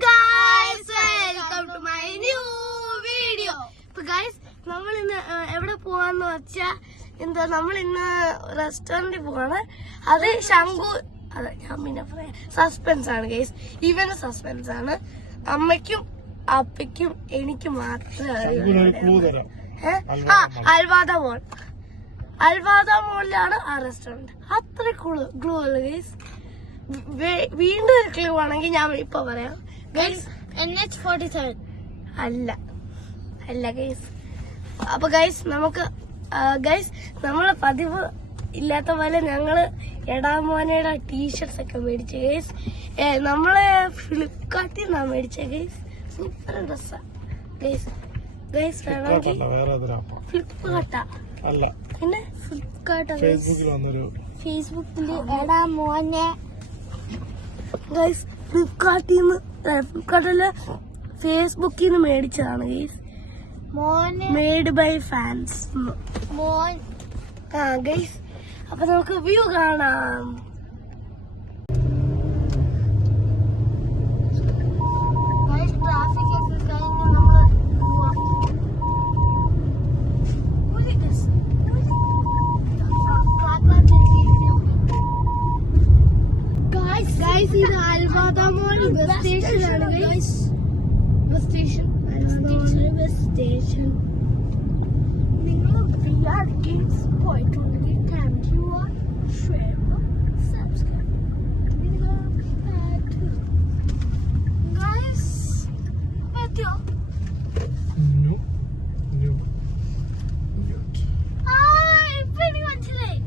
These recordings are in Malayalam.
guys, welcome to my new video. So guys, നമ്മൾ ഇന്ന് എവിടെ പോവാന്ന് വെച്ചാ എന്താ നമ്മൾ ഇന്ന് റെസ്റ്റോറന്റിൽ പോവാണ്. അത് ശംഖു അതെ ഞാൻ പിന്നെ പറയാം. സസ്പെൻസ് ആണ് ഗൈസ്, ഇവന് സസ്പെൻസ് ആണ്. അമ്മയ്ക്കും അപ്പയ്ക്കും എനിക്ക് മാത്രമേ അൽവാദ മോളിലാണ് ആ റെസ്റ്റോറന്റ്. അത്ര ഗ്ലൂ അല്ല ഗൈസ്. വീണ്ടും ഒരു ക്ലൂ ആണെങ്കിൽ ഞാൻ ഇപ്പൊ പറയാം ഗൈസ്. NH47 അല്ല ഗൈസ്. അപ്പൊ ഗൈസ് നമുക്ക് ഗൈസ് നമ്മളെ പതിവ് ഇല്ലാത്ത പോലെ ഞങ്ങള് എടാമോനയുടെ ടീഷർട്സ് ഒക്കെ മേടിച്ച ഗൈസ്. നമ്മളെ ഫ്ലിപ്കാർട്ടിൽ നിന്നാ മേടിച്ച ഗൈസ്. സൂപ്പർ ഡ്രസ്സാ ഗൈസ്. ഗൈസ് വേണമെങ്കിൽ ഫ്ലിപ്കാർട്ടാ പിന്നെ ഫ്ലിപ്കാർട്ട് ഫേസ്ബുക്കില് എടാമോനെ ഗൈസ്. ഫ്ലിപ്കാർട്ടില് ഫേസ്ബുക്കിൽ നിന്ന് മേടിച്ചതാണ് guys. Made by fans guys. അപ്പൊ നമുക്ക് വ്യൂ കാണാം. ട്രാഫിക് ഒക്കെ കഴിഞ്ഞ് നമ്മള് ഗൈസ് ഇത് അൽവാദ മോൾ ബസ് സ്റ്റേഷനാണ് ഗൈസ്. ബസ് സ്റ്റേഷൻ നിങ്ങൾ പോയിട്ടുണ്ടെങ്കിൽ thank you. Share subscribe guys. പറ്റിയോ? ഇപ്പൊ എനിക്ക് മനസ്സിലായി.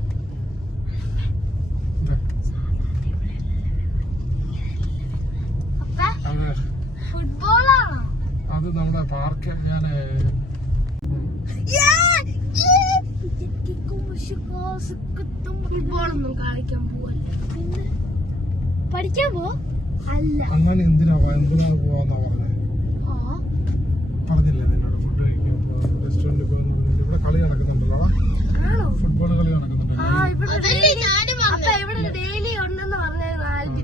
ഫുട്ബോളാണോ അത്? നമ്മുടെ പാർക്ക് ഫുട്ബോളൊന്നും കളിക്കാൻ പോവല്ലേ, പഠിക്കാൻ പോ അല്ല. അങ്ങനെ എന്തിനാ പോവാന്നാ പറഞ്ഞത്? പറഞ്ഞില്ലേ നിന്നോട്? ഫുഡ് കഴിക്കാൻ റെസ്റ്റോറന്റിൽ പോകുന്ന ഇവിടെ കളി നടക്കുന്നുണ്ടല്ലോ, ഫുട്ബോൾ കളി നടക്കുന്നുണ്ടല്ലോ. ഇവിടെ ഡെയിലി ഉണ്ടെന്ന് പറഞ്ഞായിരുന്നു.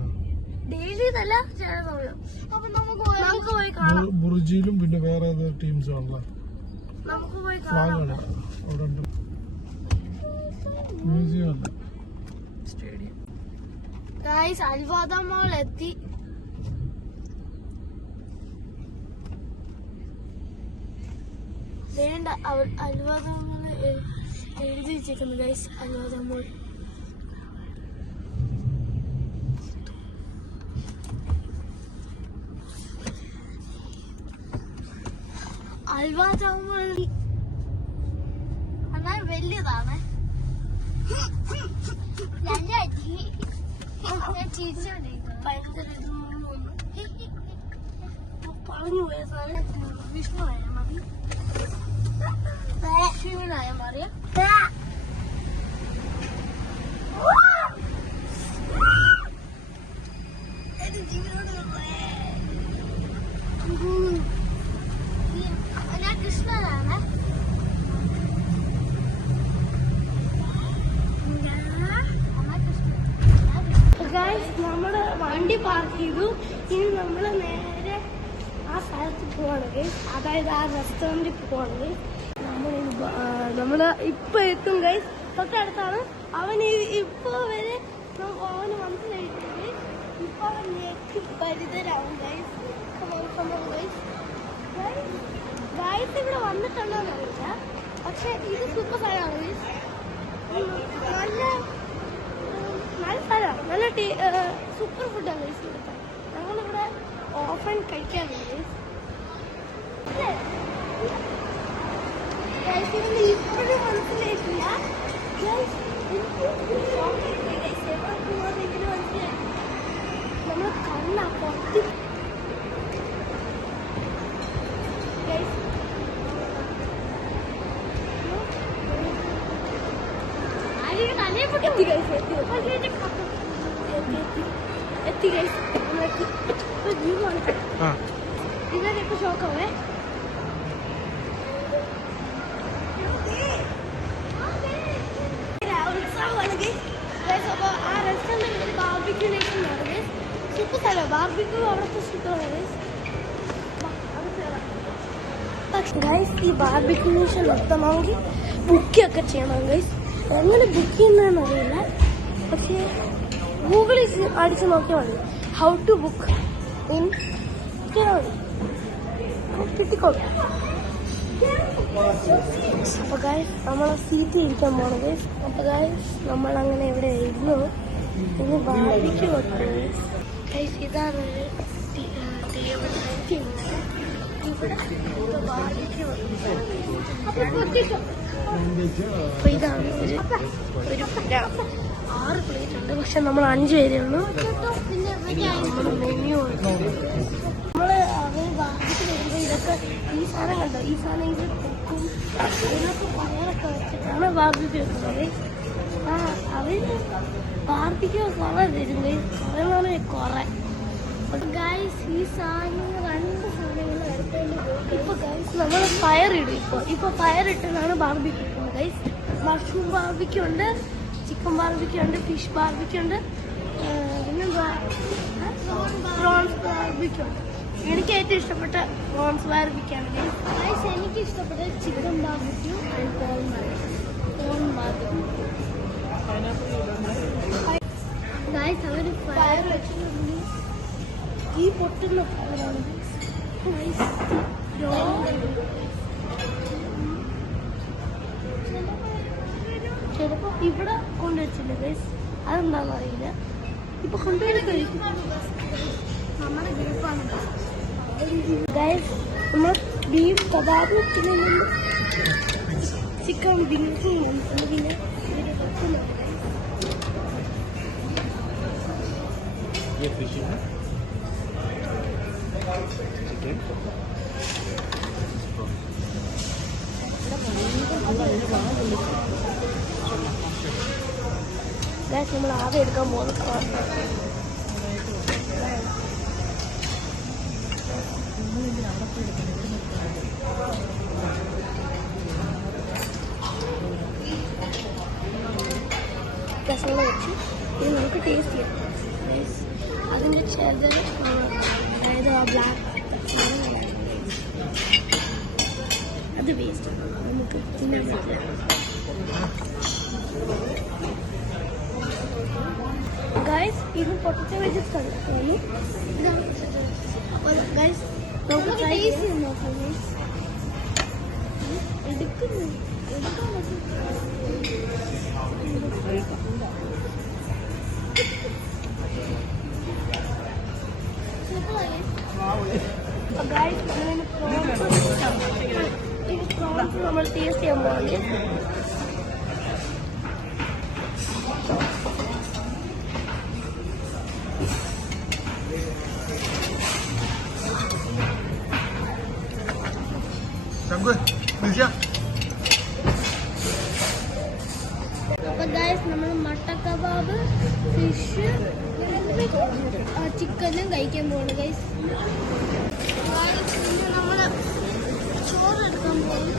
ഡെയിലി അല്ല ചിലതോളം. അപ്പൊ നമുക്ക് പോയി കാണാം. ബുർജിയിലും പിന്നെ വേറെ ഏതോ ടീംസും ആണല്ലോ. നമുക്ക് പോയി കാണാം. അവിടെ ഉണ്ട് മ്യൂസിയം അല്ല, സ്റ്റേഡിയം. ഗൈസ് അൽവാദ മോൾ എത്തി. വേണ്ട അൽവാദ മോൾ എഴുതി വെച്ചേക്കുന്നു ഗൈസ്. അൽവാദ മോൾ എന്നാൽ വലിയതാണ്. പറഞ്ഞു പോയ വിഷ്ണുവായ മതി, ശിവനായ മറിയ. ഞാൻ കൃഷ്ണനാണ്. നമ്മള് വണ്ടി പാർക്ക് ചെയ്തു. ഇനി നമ്മള് നേരെ ആ സ്ഥലത്ത് പോവാണ്. അതായത് ആ റെസ്റ്റോറന്റിൽ പോവാണ്. നമ്മള് ഇപ്പൊ എത്തും ഗൈസ്. തൊട്ടടുത്താണ്. അവന് ഇപ്പൊ വരെ അവന് മനസ്സിലായിട്ടുണ്ട്. ഇപ്പൊ അവൻ പരിതരാവും ഗൈസ്. ഗൈസ് ഇവിടെ വന്നിട്ടുണ്ടോന്ന് അറിയില്ല, പക്ഷെ ഇത് സൂപ്പർ സ്ഥലമാണ് ഗൈസ്. നല്ല സ്ഥലമാണ്, നല്ല സൂപ്പർ ഫുഡാണ് ഗൈസ് ഇവിടുത്തെ. ഞങ്ങളിവിടെ ഓഫൻ കഴിക്കാറുണ്ട് ഗൈസ്. ഇതിന് ഇപ്പോഴും മനസ്സിലായിട്ടില്ല ഗൈസ്. നമ്മൾ കണ്ണാ പൊട്ടി ഇതൊക്കെ ഷോക്കാവേ. ഉത്സവമാണ്. അപ്പൊ ആ restaurant barbecue nation super barbecue അവിടുത്തെ ഇഷ്ടമാണ് ഗൈസ്. ഈ ബാർബിക്യൂ മിഷൻ നിർത്തണമെങ്കിൽ ബുക്കൊക്കെ ചെയ്യണം ഗൈസ്. എങ്ങനെ ബുക്ക് ചെയ്യുന്നതെന്ന് അറിയില്ല, പക്ഷേ ഗൂഗിളിൽ അടിച്ച് നോക്കിയാൽ മതി. ഹൗ ടു ബുക്ക് ഇൻ കിട്ടിക്കോട്ടെ. അപ്പൊ ഗൈസ് നമ്മളെ സീറ്റ് ഇരിക്കാൻ പോണ ഗൈസ്. അപ്പൊ ഗൈസ് നമ്മളങ്ങനെ ഇവിടെ ഇരുന്നു. ഇനി ബാർബിക്യൂ വെക്കും ഗൈസ്. ഇതാണ് ടേബിൾ ഇവിടെ ബാർബിക്യൂ വെക്കും. അപ്പൊ ഇതാണ് ഒരു 6 പ്ലേറ്റ് ഉണ്ട്, പക്ഷെ നമ്മൾ 5 പേരേ ഉള്ളൂ. നമ്മുടെ മെനു നമ്മള് അവര് ബാർബിക്യൂ വരുമ്പോ ഇതൊക്കെ ഈ സാധനം കണ്ടോ, ഈ സാധനം ഇത് പൊക്കും ഇതിനൊക്കെ പയറൊക്കെ വെച്ചിട്ടാണ് ബാർബിക്യൂ വെക്കുന്നത്. അവര് ബാർബിക്യൂ കുറെ തരും കുറെ കുറെ ഗൈസ്. ഈ സാധനങ്ങൾ 2 സാധനങ്ങൾ ഇപ്പൊ ഗൈസ് നമ്മൾ പയറിടും. ഇപ്പൊ പയറിട്ടാണ് ബാർബിക്യൂ ഇടുന്നത് ഗൈസ്. മഷ്റൂം ബാർബിക്യൂ ഉണ്ട്, ചിക്കൻ ബാർബിക്യൂ ഉണ്ട്, ഫിഷ് ബാർബിക്യൂ ഉണ്ട്, പിന്നെ പ്രോൺസ് ബാർബിക്യൂ ഉണ്ട്. എനിക്ക് ഏറ്റവും ഇഷ്ടപ്പെട്ട പ്രോൺസ് ബാർബിക്യൂ ആണ് ഗൈസ്. എനിക്ക് ഇഷ്ടപ്പെട്ട chicken barbecue and corn barbecue guys. അവര് ഫയർ വെച്ചിട്ടുണ്ടെങ്കിൽ ഈ പൊട്ടുന്ന ഫയറാണ് ചിലപ്പോ ഇവിടെ കൊണ്ടുവച്ചില്ല ഗൈസ്, അതെന്താണെന്ന് അറിയില്ല. ഇപ്പൊ കൊണ്ടുപോയി കഴിക്കും. നമ്മുടെ ഗ്രൂപ്പാണ് ഗൈസ്. നമ്മൾ ബീഫ് കബാബ് പിന്നെ ചിക്കൻ ബീഫും പിന്നെ ഗൈസ് നമ്മൾ ആദ്യം എടുക്കാൻ പോകുന്നത് രസങ്ങൾ വെച്ച് ഇത് നമുക്ക് ടേസ്റ്റ് ചെയ്യാം. അതിൻ്റെ ചിലത് അതായത് ബ്ലാക്ക് അത് വേസ്റ്റ് നമുക്ക് തിന്നാൻ പറ്റില്ല. ഗൈസ് ഇത് പൊട്ടറ്റോ വെജിറ്റബിൾസ് ആണ്. ഇതാണ് അപ്പോൾ ഗൈസ് നമുക്ക് ടേസ്റ്റ് ചെയ്ത് നോക്കാം ഗൈസ്. എടുക്കാൻ നമ്മൾ ടേസ്റ്റ് ചെയ്യാൻ പോകുന്നത് അപ്പൊ ഗൈസ് നമ്മൾ മട്ട കബാബ്, ഫിഷ്, ചിക്കനും കഴിക്കാൻ പോകുന്നു ഗൈസ്. നമ്മള് ചോറ് എടുക്കാൻ പോകും.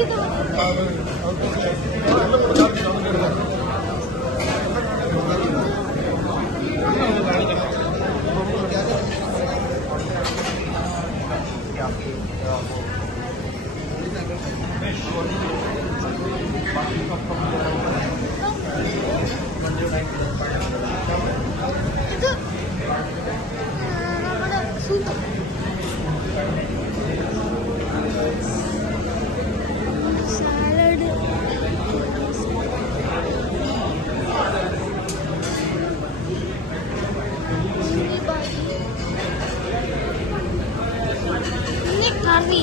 ഇത് നമ്മുടെ സൂപ്പ് സാലഡ് കറി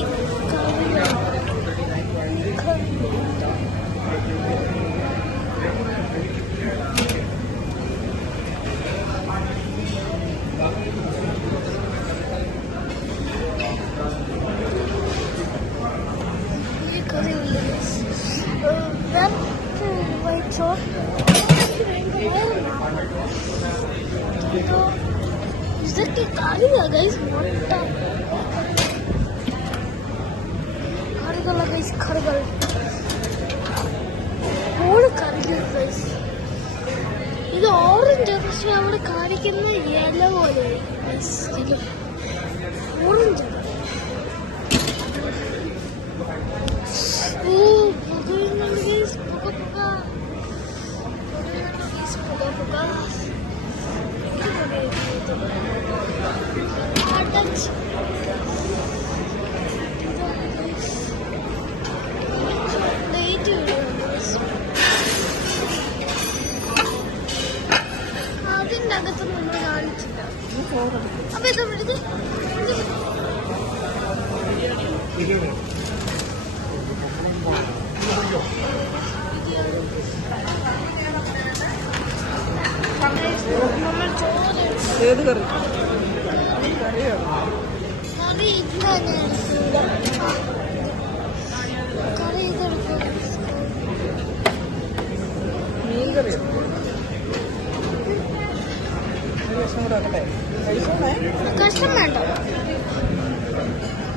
ഇതൊക്കെ കറിയാ ഗൈസ്, മുട്ട കറികളാ ഗൈസ്, കറികൾ മൂന്ന് കറികൾ ഗൈസ്. ഇത് ഓറഞ്ച്, പക്ഷെ അവിടെ കാണിക്കുന്ന യെല്ലോ പോലെ ഓറഞ്ച്. ഓ പുകയുന്നുണ്ട് ഗൈസ്, പുക പുക പുക പുക. അതിൻ്റെ അകത്ത് നമ്മൾ കാണിച്ചില്ല. അപ്പൊ ഇത് നമ്മൾ ചോറ് ഏത് കറി? കറി കറി ഇതെടുക്കും. മീൻ കറി ലക്ഷം കൂടെ ആക്കട്ടെ. കഴിച്ചോണേ. കഷ്ണം വേണ്ട,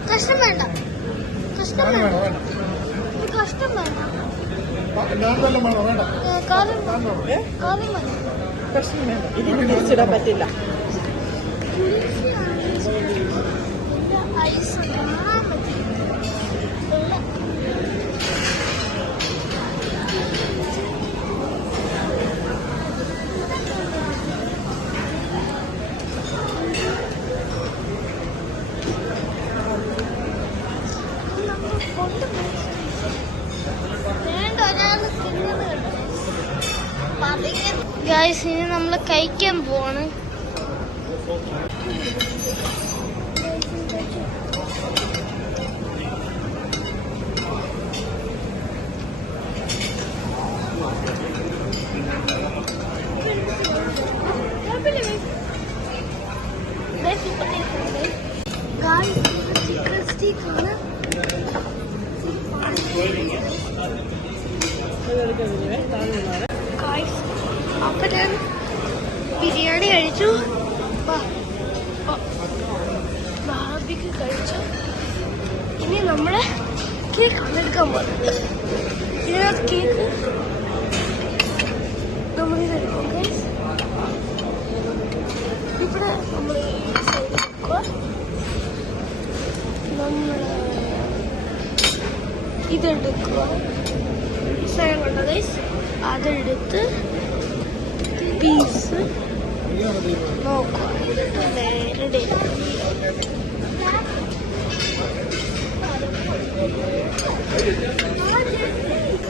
കഷ്ണം വേണ്ട, കഷ്ണം വേണ്ട, കഷ്ണം വേണ്ട, കാലം കാലം മതി. കഷ്ണം വേണ്ട, ഇതിന് തിരിച്ചിടാൻ പറ്റില്ല. ഐസ് കാണാൻ പറ്റില്ല. ഗൈസ്, ഇനി നമ്മൾ കഴിക്കാൻ പോവാണ്. ചിക്കൻ സ്റ്റീക്കാണ്. അപ്പൊ ഞാൻ ബിരിയാണി കഴിച്ചു, ബാർബിക്യൂ കഴിച്ചു. ഇനി നമ്മള് കേക്ക് എടുക്കാൻ പോകുന്നത്. ഇതിനകത്ത് കേക്ക് നമ്മളിതെടുക്കും ഗൈസ്. ഇവിടെ നമ്മൾ എടുക്കുക. നമ്മൾ ഇതെടുക്കുക, സ്ഥലം കണ്ടോ ഗൈസ്, അതെടുത്ത് പീസ് നോക്കുക. റെഡി.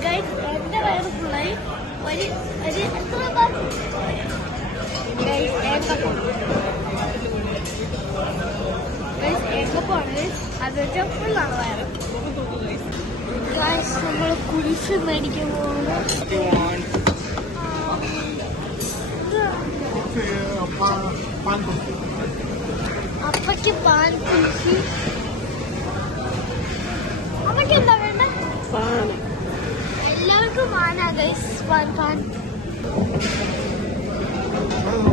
ഗൈസ്, എൻ്റെ വയറ് ഫുള്ളായി. ഒരു എത്ര ഏക്കപ്പാണ്, അത് വെച്ചാൽ ഫുള്ളാണ് വയറ്. ഗൈസ്, നമ്മൾ കുരിശ് മേടിക്കാൻ പോകുന്നു. അപ്പയ്ക്ക് പാൻ കുരിശി. അപ്പയ്ക്ക് എന്താ വേണ്ട? എല്ലാവർക്കും പാനാ ഗൈസ്, പാൻ.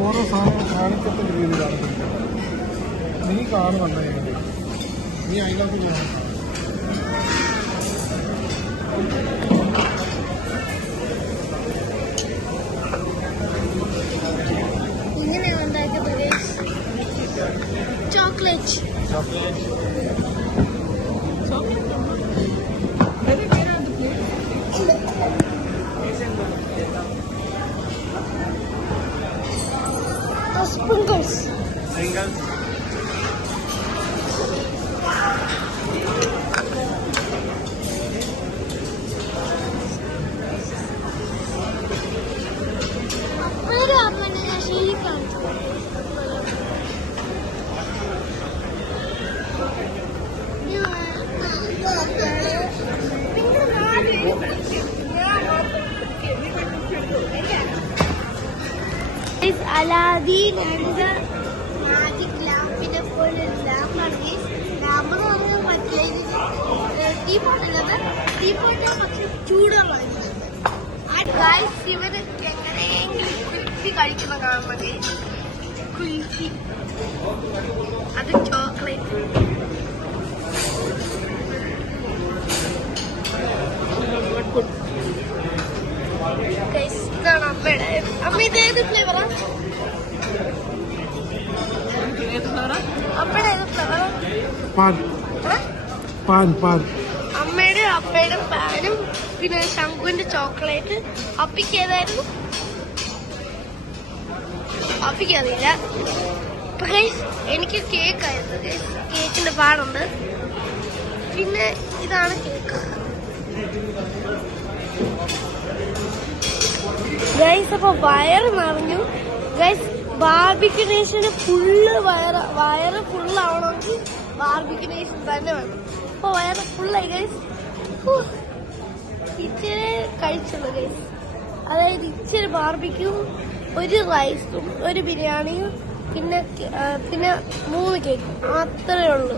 ഓരോ സാധനം കാണിക്കത്തക്ക രീതിയിലാണ്. നീ കാണുന്നുണ്ടോ? നീ അതിനകത്ത് പോകണം. ഇങ്ങനെയാണ് ഉണ്ടാക്കിയത് ഗൈസ്. ചോക്ലേറ്റ്. Sprinkles. അപ്പേരും അമ്മനെ ഞാൻ ശീലിക്കാണ്. അലാദീൻ മാജിക് ലാമ്പിനെ പോലെ ലാമ്പാണ്. ലാമ്പ് എന്ന് പറഞ്ഞാൽ മറ്റേ ടീപ്പോട്ടുള്ളത്. ടീപ്പോട്ട് പക്ഷെ ചൂടുള്ളതാണ്. ഇവര് എങ്ങനെയെങ്കിലും കുപ്പി കഴിക്കുന്ന കാണുന്നത്. കുൽഫി, അത് ചോക്ലേറ്റ്. Guys, ഇതാണ് അമ്മയുടെ. അമ്മ ഇത് ഏത് ഫ്ലേവറാ? അമ്മയുടെ ഏത് ഫ്ലേവറാ? Pan pan pan. അമ്മയുടെ അപ്പയുടെ പാനും പിന്നെ ശംഖുവിന്റെ ചോക്ലേറ്റ്. അപ്പിക്ക് ഏതായിരുന്നു? അപ്പിക്ക് അറിയില്ല. എനിക്ക് കേക്ക് ആയിരുന്നു. കേക്കിന്റെ പാടുണ്ട്. പിന്നെ ഇതാണ് കേക്ക്. ഗൈസ്, അപ്പൊ വയറ് നിറഞ്ഞു. ഗൈസ്, ബാർബിക്യൂ നേഷന് വയറ് ഫുള്ളാവണമെങ്കിൽ ബാർബിക്യൂ നേഷൻ തന്നെ വേണം. അപ്പൊ വയറ് ഫുള്ളായി ഗൈസ്. ഇച്ചിരി കഴിച്ചുള്ളൂ ഗൈസ്. അതായത് ഇച്ചിരി ബാർബിക്യൂ, ഒരു റൈസും ഒരു ബിരിയാണിയും പിന്നെ 3 കേക്കും അത്രേ ഉള്ളൂ.